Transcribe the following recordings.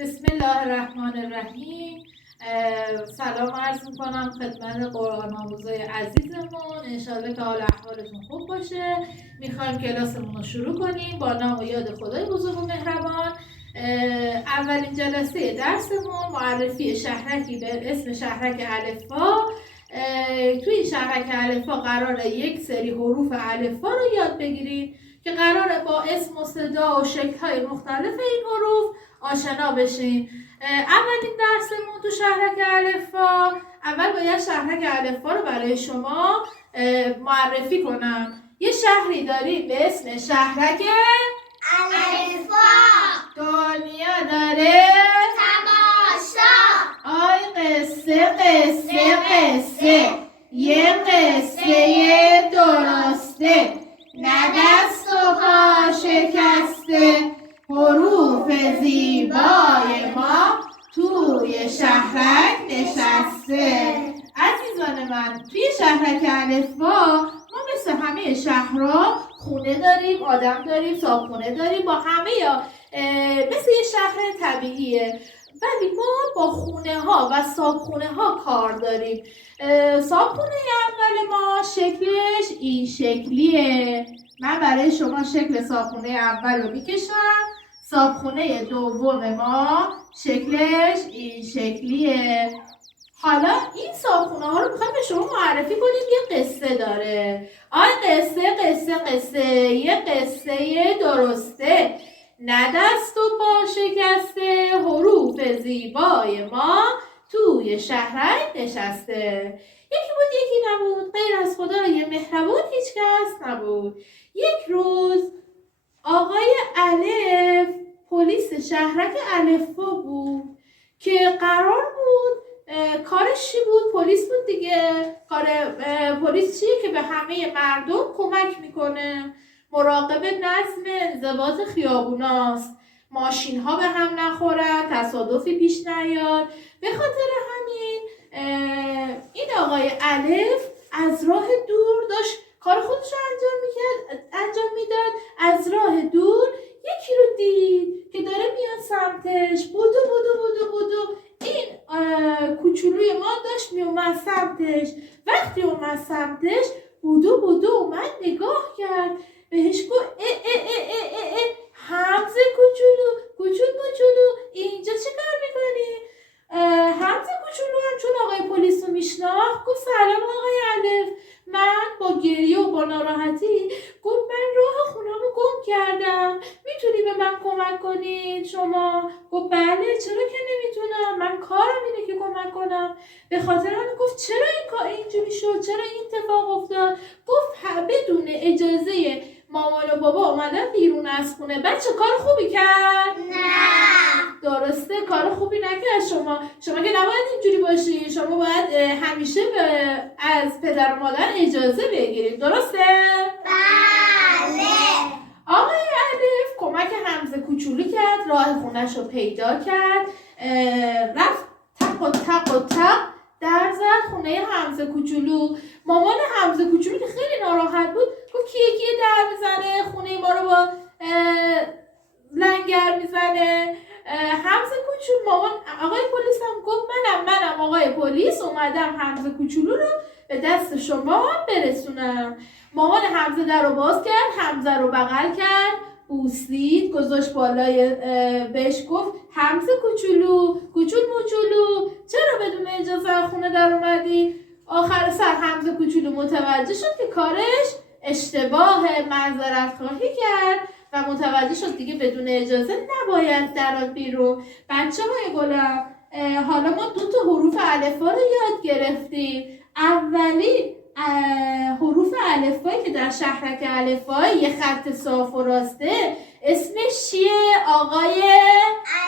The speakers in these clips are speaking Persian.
بسم الله الرحمن الرحیم. سلام عرض میکنم خدمت قرآن آموزای عزیزمون. انشالله که حال احوالتون خوب باشه. میخوایم کلاسمون رو شروع کنیم با نام و یاد خدای بزرگ و مهربان. اولین جلسه درسمون معرفی شهرکی به اسم شهرک الفبا. توی این شهرک الفبا قراره یک سری حروف الفبا رو یاد بگیرید که قراره با اسم و صدا و شکل‌های مختلف این حروف آشنا بشین. اولین درسمون تو شهرک الفبا، اول باید شهرک الفبا رو برای شما معرفی کنم. یه شهری داریم به اسم شهرک الفبا. دنیا داره تماشا. آی قصه قصه قصه، یه قصه درسته، نه دست و پا شکسته، حروف زیبای ما توی شهرک نشسته. عزیزان من، توی شهرک الفبا ما مثل همه شهرها خونه داریم، آدم داریم، صابخونه داریم، با همه مثل یه شهر طبیعیه. ولی ما با خونه ها و صابخونه ها کار داریم. صابخونه اول ما شکلش این شکلیه. من برای شما شکل صابخونه اول رو میکشم. صابخونه دوم ما شکلش این شکلیه. حالا این صابخونه ها رو میخوایم به شما معرفی کنیم. یه قصه داره. قصه قصه قصه، یه قصه درسته، نه دست و پا شکسته، حروف زیبای ما توی شهرک نشسته. یکی بود یکی نبود، غیر از خدای مهربان هیچ کس نبود. یک روز آقای الف پلیس شهرک الفبا بود که قرار بود کارش چی بود؟ پلیس بود دیگه. کار پلیس چیه؟ که به همه مردم کمک میکنه. مراقب نظم انضباط خیابوناست، ماشین ها به هم نخورن، تصادفی پیش نیاد. به خاطر همین این آقای الف از راه دور داشت کار خودش رو انجام میداد. از راه دور یکی رو دید که داره میاد سمتش. بودو این کوچولوی ما داشت میومد سمتش. وقتی اومد سمتش بودو اومد نگاه کرد، بهش گفت حمزه کوچولو اینجا چه کار میکنی؟ حمزه کوچولو هم چون آقای پلیس رو میشناخت گفت سلام آقای الف. من با گریه و با ناراحتی گفت من راه خونه‌مو گم کردم، میتونی به من کمک کنید شما؟ گفت بله، چرا که نمیتونم، من کارم اینه که کمک کنم. به خاطر همین گفت چرا این کار اینجوری شد، چرا این اتفاق افتاد؟ گفت بدون اجازه مامان و بابا اومدن بیرون از خونه. بچه کار خوبی کرد؟ نه. درسته، کار خوبی نکرد. شما که نباید اینجوری باشی. شما باید همیشه از پدر و مادر اجازه بگیرید. درسته؟ بله. آقای الف کمک حمزه کوچولو کرد، راه خونش رو پیدا کرد. رفت تق و تق در زد خونه حمزه کوچولو. مامان حمزه کوچولو که خیلی ناراحت بود گفت کیه در میزنه خونه ما رو با لنگر میزنه؟ حمزه کوچولو. مامان آقای پلیس هم گفت منم آقای پلیس، اومدم حمزه کوچولو رو به دست شما برسونم. مامان حمزه در رو باز کرد، حمزه رو بغل کرد، بوسید، گذاشت بالای بهش گفت حمزه کوچولو چرا بدون اجازه خونه در اومدی؟ آخر سر حمزه کوچولو متوجه شد که کارش اشتباه، معذرت خواهی کرد و متوجه شد دیگه بدون اجازه نباید درات بیرون. بچه‌های گلم، حالا ما 2 حروف الفبا رو یاد گرفتیم. اولی حروف الفبایی که در شهرک الفبا یه خط صاف و راسته، اسمش چیه آقای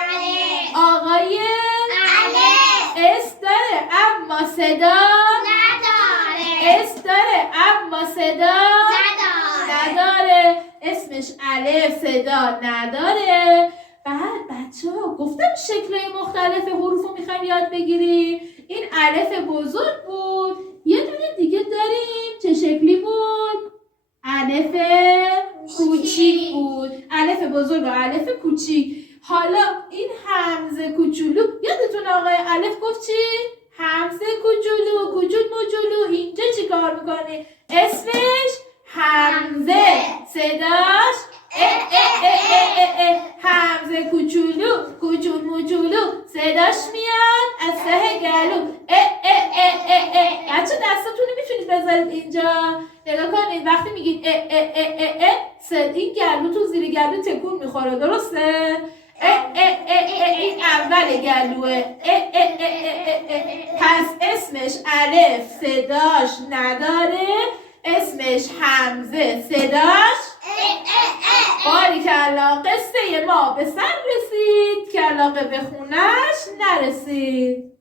الف. آقای الف. اس داره اما صدا نداره. اس داره اما صدا نداره. اسمش الف، صدا نداره. بعد بچه ها گفتم شکل‌های مختلف حروف رو میخوایم یاد بگیریم. این الف بزرگ بود. یه دونه دیگه داریم چه شکلی بود؟ الف کوچیک بود. الف بزرگ و الف کوچیک. حالا این همزه کوچولو یادتون آقای الف گفت چی؟ همزه کوچولو کوچول موچولو اینجا چی کار میکنه؟ اسمش همزه صداش همزه کوچولو کوچول موچولو صداش میاد از ته گلو بچه دستاتون رو میتونید بذارید اینجا نگاه کنید وقتی میگید این گلوتون زیر گلو تکون میخوره درسته؟ این اول گلوه پس اسمش الف صداش نداره اسمش همزه صداش باریکلا قصه ما به سر رسید که علاقه به خونش نرسید